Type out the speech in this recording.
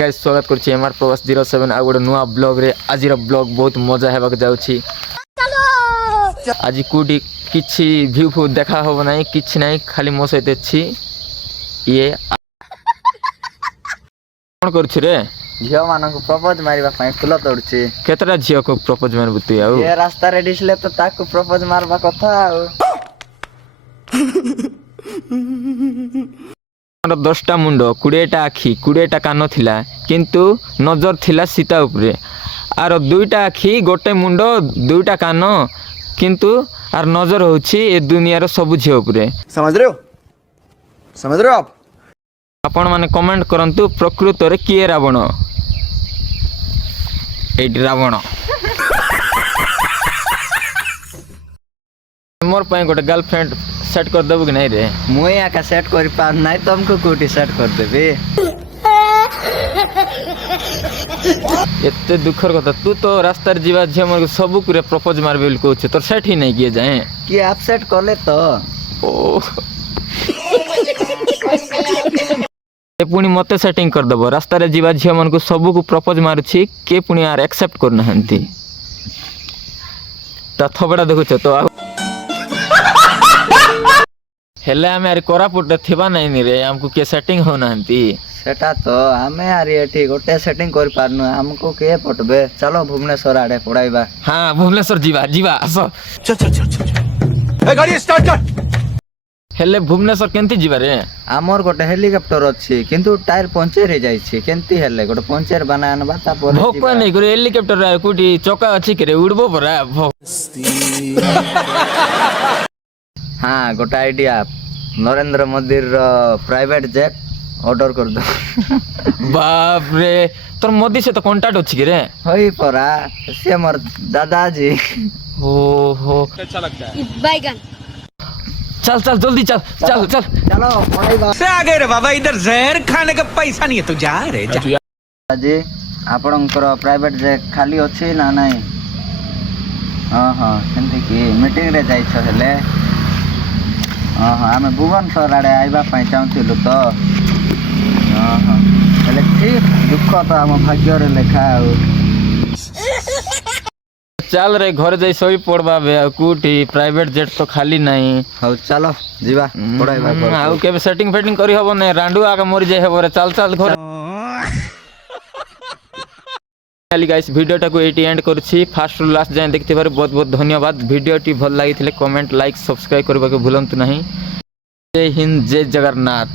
Guys स्वागत करछि MR प्रवास 07 आ गोटे नुआ ब्लॉग रे। आज ब्लॉग बहुत मजा हेबाक जाउछि। आज कोडी किछि व्यू फू देखा होबो नाही, किछि नाही, खाली मो सहित अछि। ये कोन करछि रे? झियो मानक प्रपोज मारिबा पई फुल तोड़छि। केतरा झियो को प्रपोज मारबु तू? आउ ये रास्ता रे दिसले तो ताको प्रपोज मारबा कथा आउ 10टा मुंड 20टा आखि 20टा कान थिला, किंतु नजर थिला सीता उपरे। आर 2टा आखि गोटे मुंड 2टा कान, किंतु आर नजर होछि ए दुनिया रो सब झियो उपरे। समझ रहे हो आप? आपण माने कमेंट करंतु प्रकृत रे किए रावण? एडी रावण मोर पई गोटे गर्लफ्रेंड सेट कर देबु कि नहीं रे? मुई आका सेट करि पार नाही, तुमको कोठी सेट कर देबे। एते दुखर कथा। तू तो रास्ता रे जीवा झे मोर सब कुरे प्रपोज मारबे बोल कहछ, तोर सेट ही नहीं किए जाए कि आप सेट करले तो ओ ए पुनी मते सेटिंग कर दबो। रास्ता रे जीवा झे मन को सब को प्रपोज मारुछि, के पुनी यार एक्सेप्ट करना हंती ता थबड़ा देखुछ तो हेले हमें यार कोरापुट रे थिबा नहीं नी रे, हमको के सेटिंग होना हंती सेटा तो हमें यार एठी गोटे सेटिंग कर पारनु, हमको के पटबे। चलो भुवनेश्वर आडे पड़ाइबा। हां भुवनेश्वर जीवा आसो। चल ए गाड़ी स्टार्ट कर। हेले भुवनेश्वर केंती जीवा रे? आमर गोटे हेलिकॉप्टर अछि, किंतु टायर पंचर हे जाई छी। केंती हेले गोटे पंचर बनान बाता पर भोक नहीं करे हेलिकॉप्टर रे कुटी चौका अछि करे उड़बो परा। हाँ गोटे idea, Narendra Modi private jet order कर दो। बाप रे तोर मोदी से तो कांटेक्ट अछि रे? होई परा से मोर दादाजी। ओहो अच्छा लगता है बैगन। चल जल्दी चल। चलो पड़ाइबा से आ गए रे बाबा, इधर जहर खाने का पैसा नहीं है, तू जा रे जा। दादाजी आपणकर प्राइवेट जेट खाली अछि ना नहीं? हां केंती की मीटिंग रे जाई छ हेले? हां आमे भुवनेश्वर आडे आइबा पई चाहथिलु तो। हां हेले ठीक दुख तो हम भाग्य रे लेखा आउ। चल रे घर जाई सोई पड़बा बे, कुटी प्राइवेट जेट तो खाली नहीं। हौ चलो जीवा पड़ाइबा कर। आउ के सेटिंग फेटिंग करी हबो ने, रांडू आके मरि जाय हबो रे। चल घर। खाली गाइस वीडियो टाको एटी एंड करछि। फास्ट टू लास्ट जाय देखते बारे बहुत बहुत धन्यवाद। वीडियो टी भल लागिथिले कमेंट लाइक सब्सक्राइब करबा के भूलंतु नहीं। जय हिंद जय जगन्नाथ।